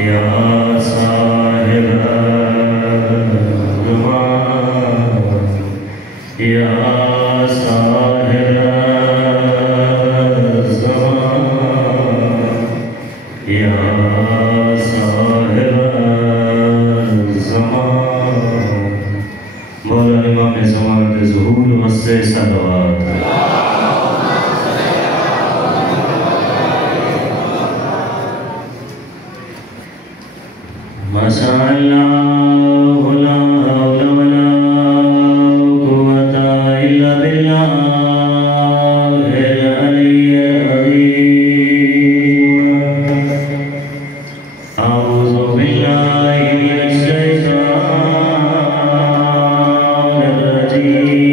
یا صاحب الزمان یا صاحب الزمان یا صاحب الزمان مولا امام زمان کے ظہور وسع صلوات ماشاء اللہ لا حول ولا قوة الا باللہ العلی العظیم اعوذ باللہ من الشیطان الرجیم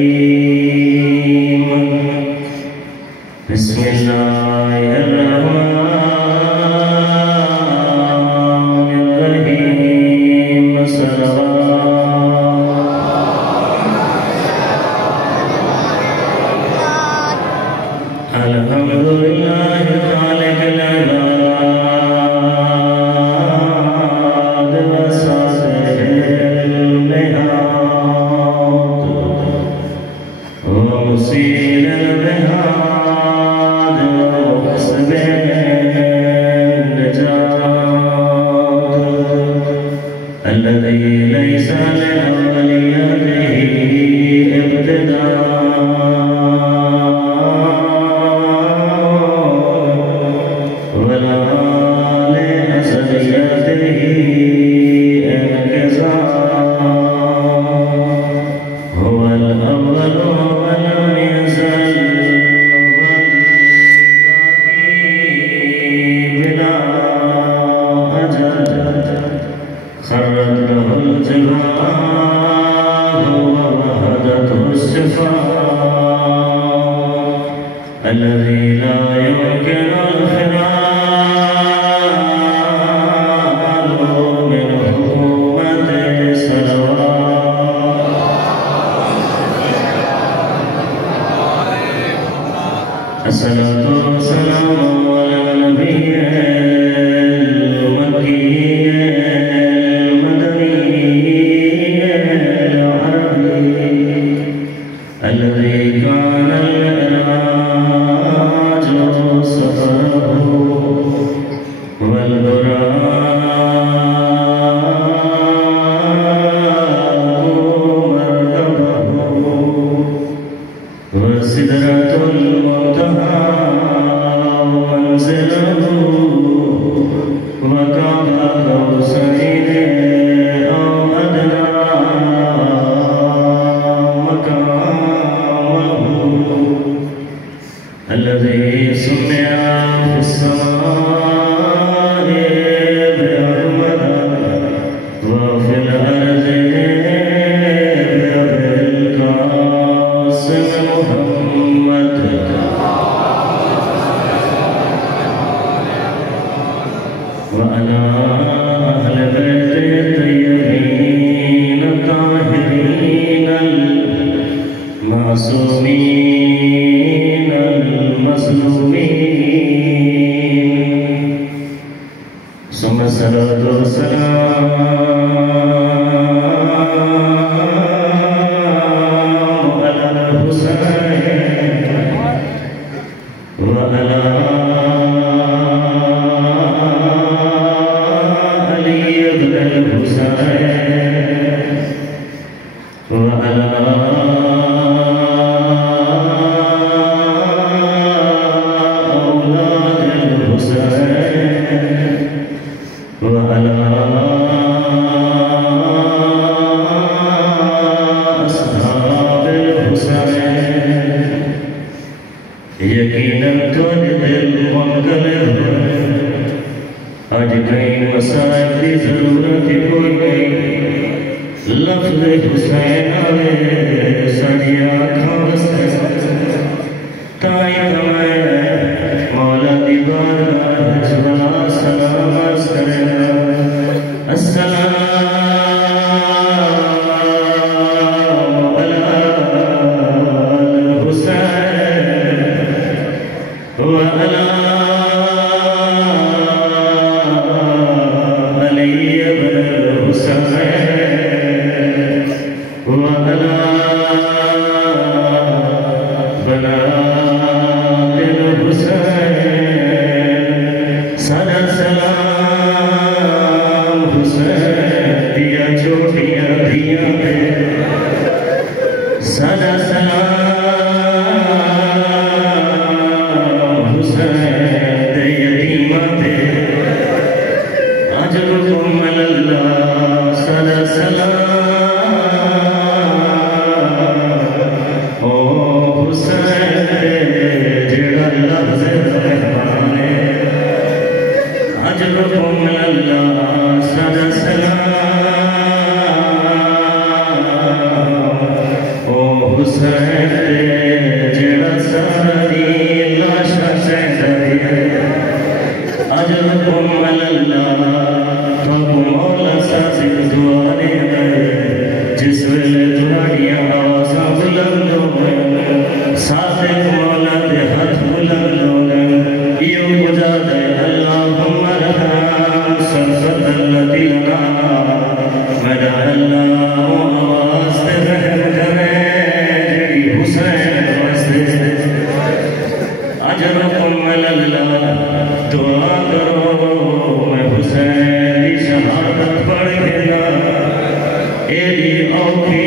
بسم اللہ الرحمن الحمدللہ خالق العباد وصاحب المہاد ومصیر البہاد ومقصد النجات الذي ليس لأولياته ابتداء الذي لا يمكن الفرار من حكومة صلوات الصلاة والسلام على النبي المكي المدني العربي الذي كان وسدرة المنتهى منزله وقاب قوسين أو أدنى مقامه الذي سمع في السماء بأحمد وفي الأرض وعلى أهل بيت الطيبين الطاهرين المعصومين المظلومين ثم الصلاة والسلام على الحسين وعلى وعلى أولاد الحسين وعلى أصحاب الحسين یقیناً تو دل منقلب آج کئی مسائل کی ضرورت کوئی نہیں لفظ حسین آئے سڑی آنکھوں سے تائی ہمیں مولا دی بارگاہ جوالا سلام عرض کرنا السلام علی الحسین وعلی اللہ سدا سلام او حسین جڑا لفظ فرمانے عجبکم اللہ سدا سلام او حسین جڑا ساری لاشا سیدری عجبکم اللہ تو مولا سازک دعانے گئے جس ویلے دعاڑیاں آوازاں بلند ہو گئے سازک مولا دے ہاتھ بلند ہو گئے ایو بجا دے اللہم ارحم سرفت اللتی لنا میرا اللہ آواز دے رحم کرے جڑی حسین واسطے عجبکم اللہ دعا کرو میں حسین شہادت پڑھ گیا ایری اوکھی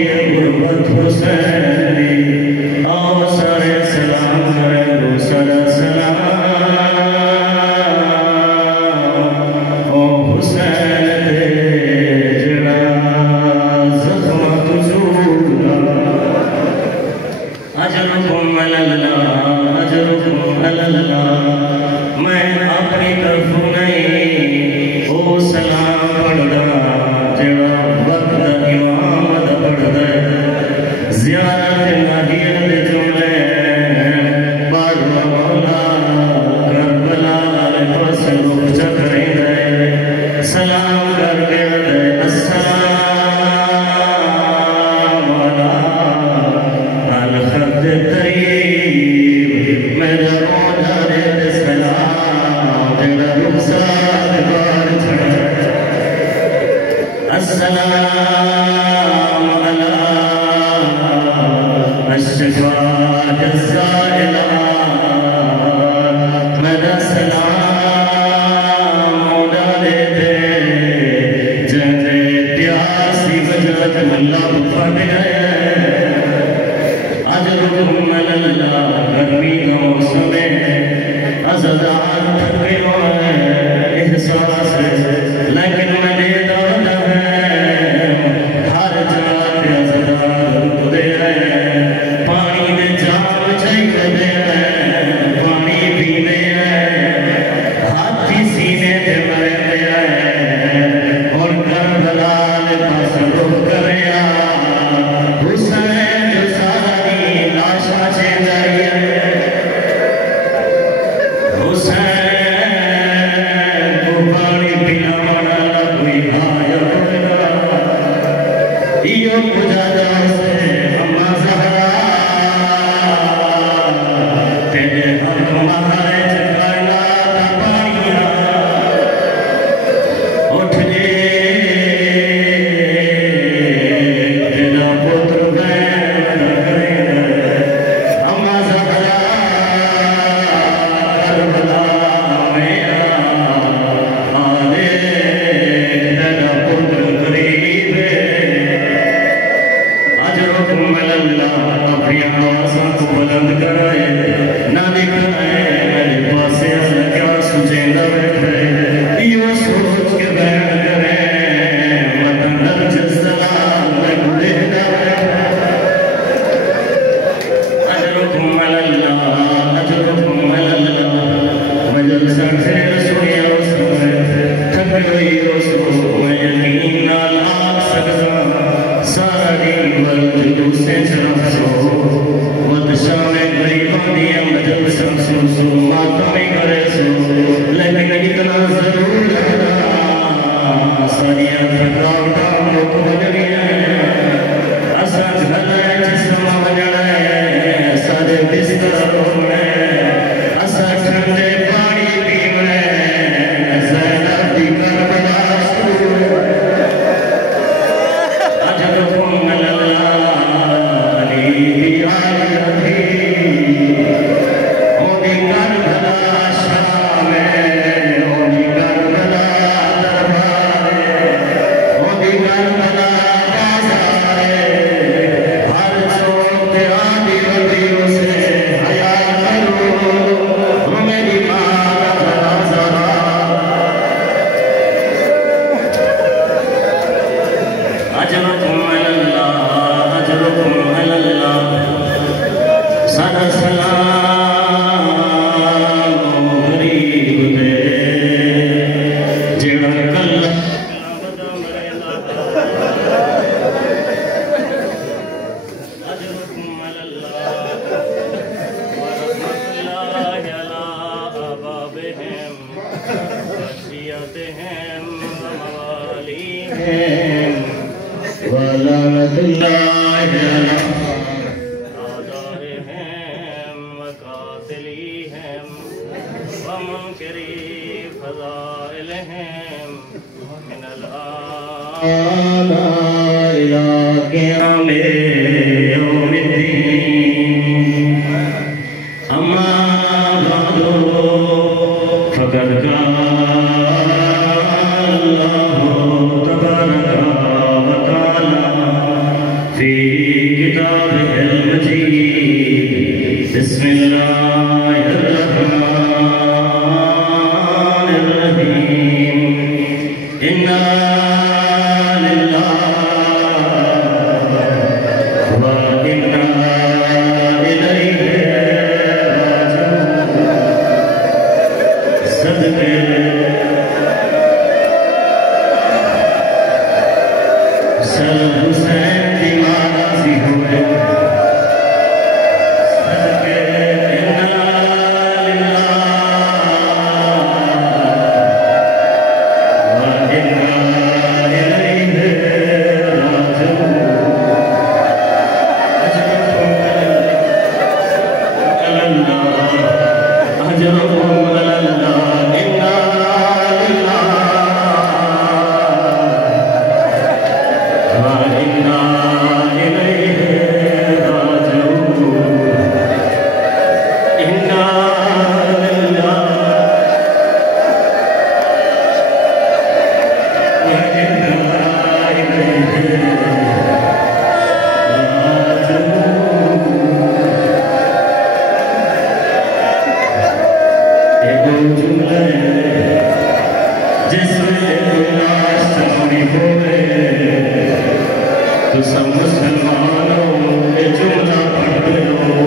ذريتهم ومواليهم ولعنة الله على أعدائهم وقاتليهم ومنكري فضائلهم من الآن إلى قيام يوم الدين أما بعد فقد قال الله تبارك وتعالى في كتابه المجيد بسم الله الرحمن الرحيم إنا لله وإنا إليه راجعون صدقے سر حسین کی ماضی ہوئے صدقے انا للہ وإنا إليه راجعون أجركم على الله أجركم على الله إنا لله وإنا إليه راجعون إنا لله وإنا إليه راجعون ایک جملہ جس میں لاش سامنے ہوئے تو سب مسلمانوں یہ جملہ پڑھ لو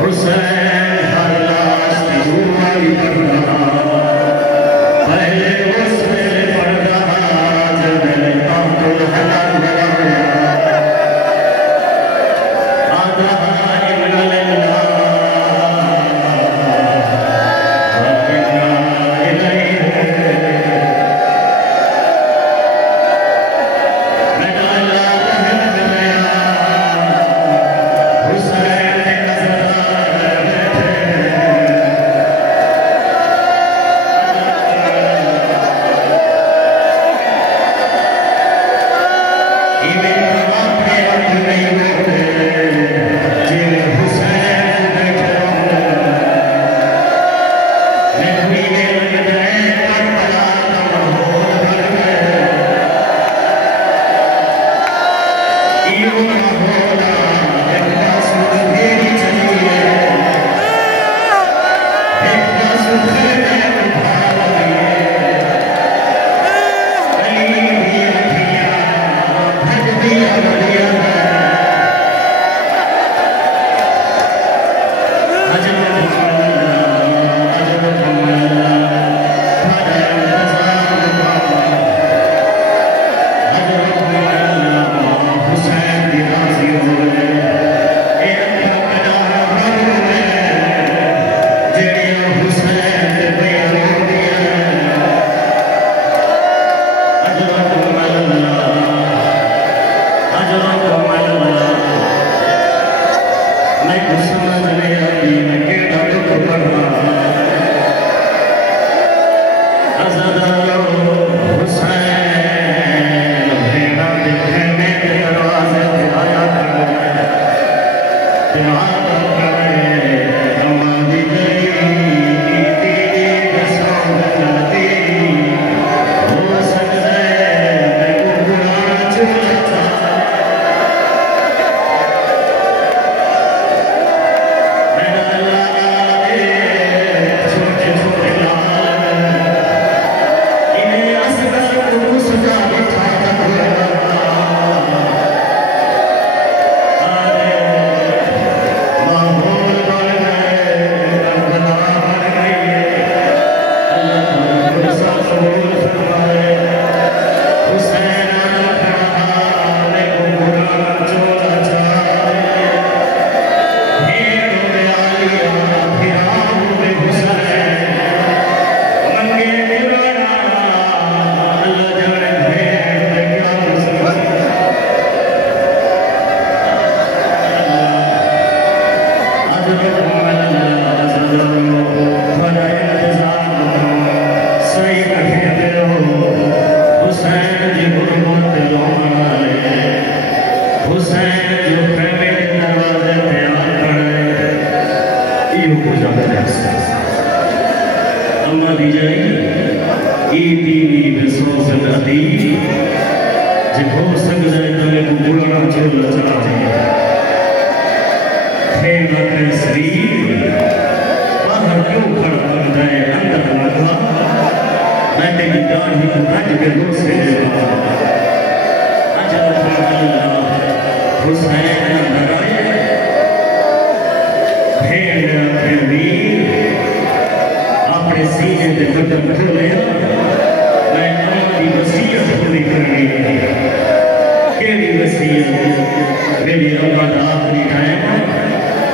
حسین ہر لاش کی دعائی پڑھ رہا پہلے اس میں پڑھ رہا جب میں آنکھ الحلال لگایا آدھا ابن اللہ وإنا إليه من الله حسين ایدینی بسوس العدی جب ہو سکتا ہے تمہیں کو بڑھنا چل چلا ہے خیمہ تسریر باہر کیوں کھڑ کرتا ہے اندر لگا میں تیری داڑھی کو رج کے روز سے لیوا اجل اللہ حسین اندر آئے بھیڑ اپنے ویر اپنے سینے دے قدم کھولے میں اپنی وسیعت پوری کرنی کیڑی وسیعت میری اولاد آخری ٹائم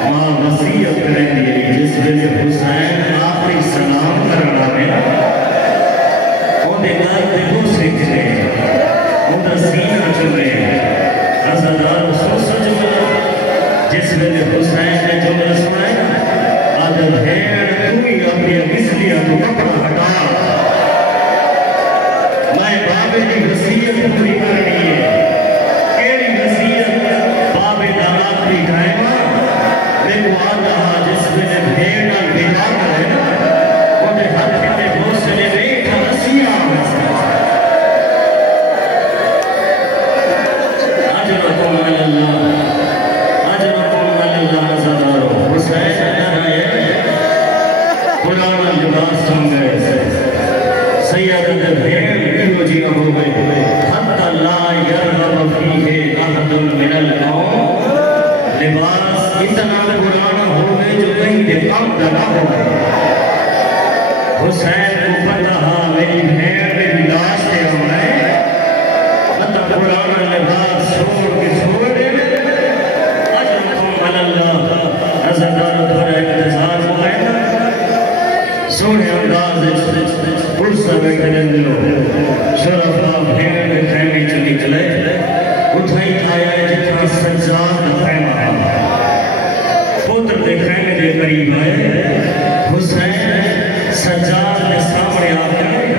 ماں وسیعت کریں گے جس ویلے حسین آخری سلام کرنا ہے اندے گھر دے دوسرے چلے اندر سینہ چلے عزادار سو سجمہ جس ویلے حسین نے جملہ سنائے آدھر بھیڑ توی اپنی مسلیہ کو کپڑا ہٹا میں بابے کی وسیعت پوری کرنی ہے کیڑی وسیعت بابے دا آخری ٹائمہ میں کو آدھا جس ویلے بھیڑ نال بیدار کرے اندے ہاتھ میں حوصلے بیٹھا رسیہ اجرکم اللہ اجرکم اللہ عزادارو حسین قرآن لباس سن گئے سید بھیڑ کیوں جی ہو گئے حتی لا یرغب فیہ احد من القوم لباس اتنا قرآن ہو گئے جو کہیں دے کم دنا ہو گئے حسین کو پتہ میری بھیڑ میری لاش دے ہوں گئے حتی قرآن لباس چھوڑ کے چھوڑ دے اجرکم اللہ عزادارو تھوڑا انتظار ہو گئے سونے انداز پرسہ بیٹھے دلو شرفہ بھیڑ کے خیمے چلی چلے اٹھائی آیا ہے جتنا سجاد خیمہ پوتر دے خیمے دے قریب آئے حسین سجاد نے سامنے آگئے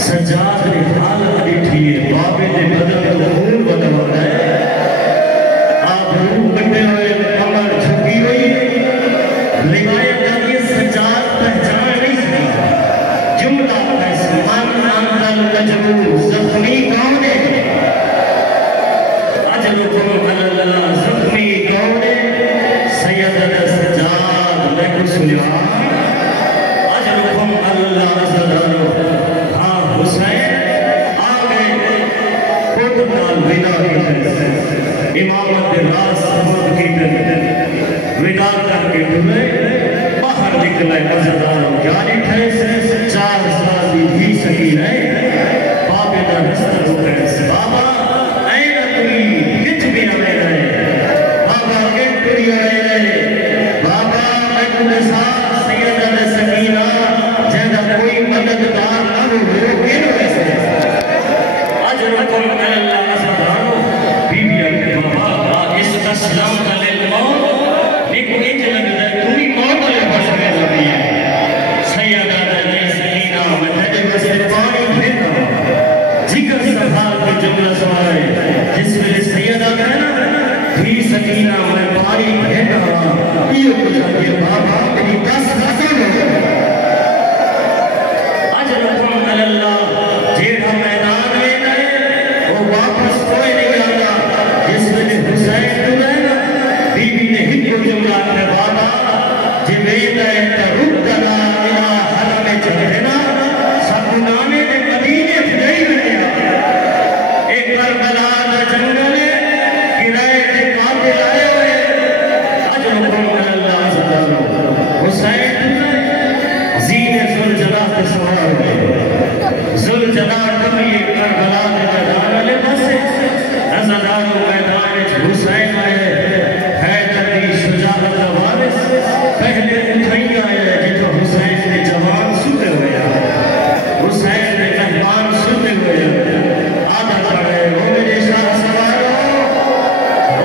سجاد نے حالت دیٹھیے بابے دے بدل تو خون بدوا ہے آپ روح بٹے ہوئے کمر جھکی ہوئی روایت ہے یہ سجاد پہچان جملہ من اندل نجمو زخمی گوڑے اجلکم اللہ زخمی گوڑے سید سجاد میں کو سنیا اجلکم اللہ عزادارو ہاں حسین آگئے قدرال ودا کی امامت راس حمد کی ودا کر کے ڈھلے باہر نکلے عزادارو جانی ٹھیس 4 سال بھی سکی رہے بابے دا رستر ہو گئے بابا این کوئی کچھ بھی آئے رہے بابا کٹری آئے رہے بابا میں ساتھ سیدہ سکینہ جیدہ کوئی مددگار نہ ہو گئے ویسے اجرکم اللہ عزادارو بی بی اپنے بابا اس اسلام کا للموت لیکن ایک لگ رہے تمہیں موت لے بس میں لگی ہے سیدہ ذکر سفار کے جملہ سوائے جس میں سیدہ کہنا بھی سکینہ میں پاری بھیٹا یہ کچھ اپنے بابا میری 10 رسل ہو اجرکم اللہ جیڑا میدان میں گئے وہ واپس کوئی نہیں آتا جس میں حسین تو رہنا بی بی نے ہی کو جملہ اپنے بابا جی بیدہ تردنا الہ حرم چہرنا سبنانے نے مدینے بھجائی رہے ایک کربلا دا جنگل گرائے دے قاتل آئے ہوئے اجرکم اللہ عزادارو حسین زین ذوالجلال کے سوار ہوئے ذوالجلال تم یہ کربلا دے جدان لے بسے عزادارو میدان حسین آئے حیدر دی شجاعت وارث پہلے اٹھائی آئے جتو حسین نے جوان سوتے ہوئے حسین نے مہمان سنتے ہوئے آدھا پڑھے وہ میرے شاہ سوارو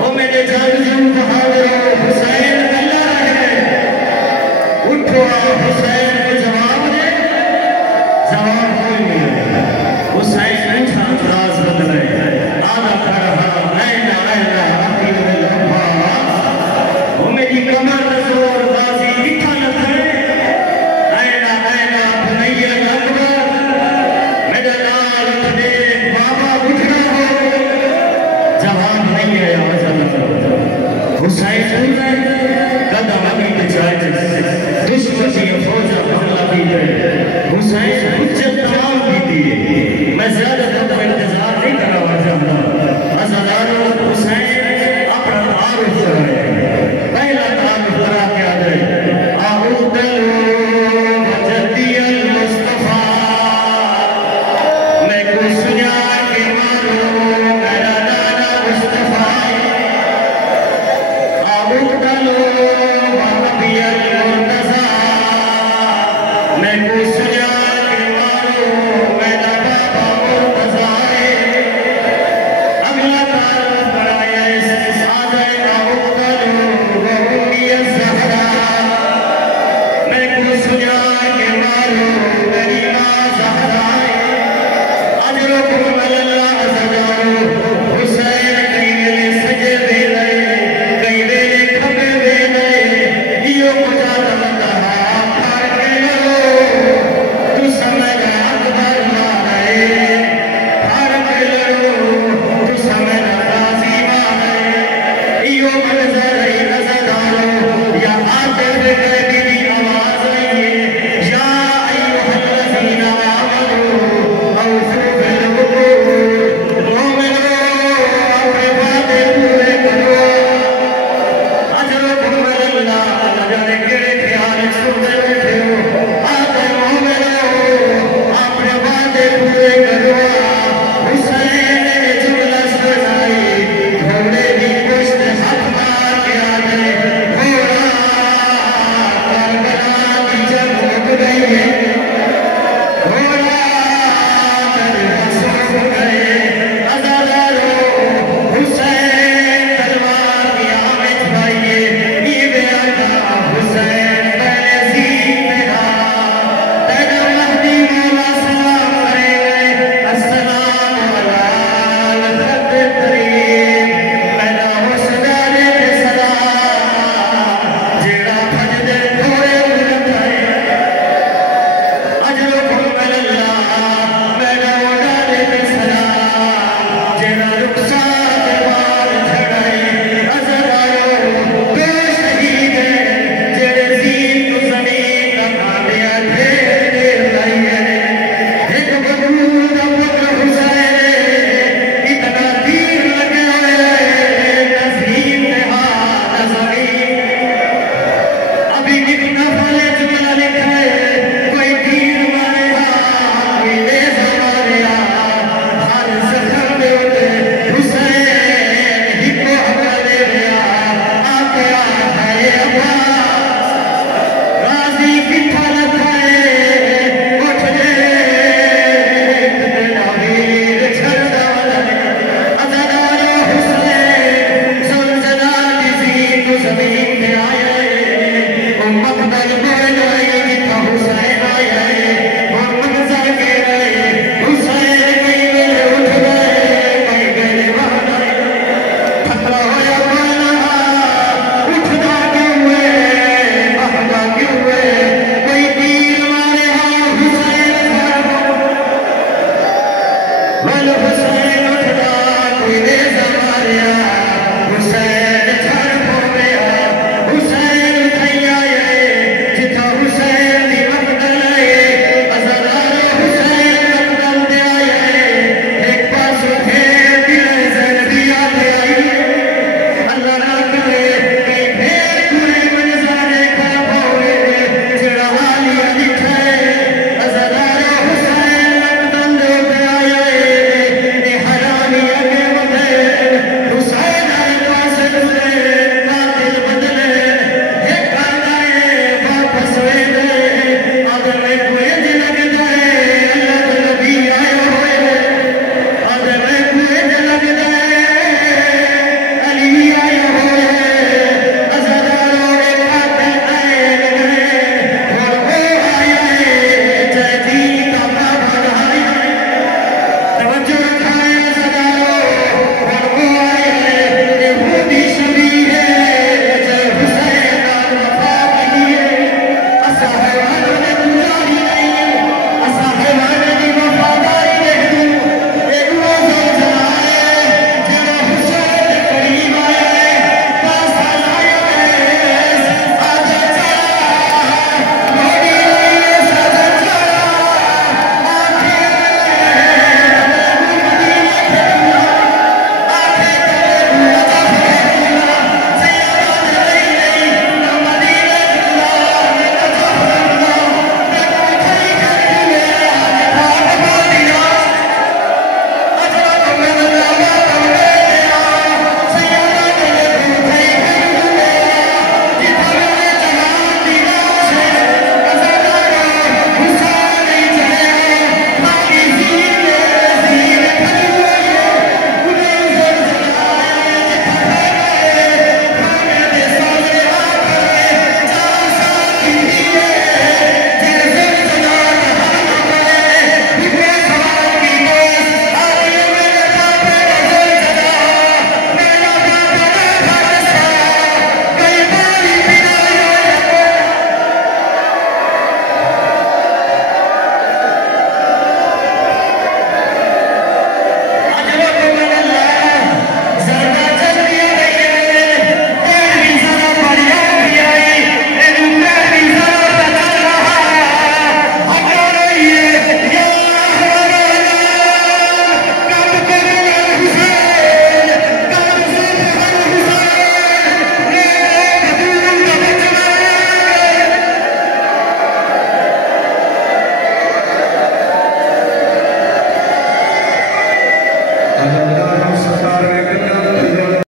وہ میرے جانجو بہادرو حسین اللہ ہے اٹھو حسین کو جواب دے جواب کوئی نہیں حسین اٹھا انداز بدلے آدھا پڑھا این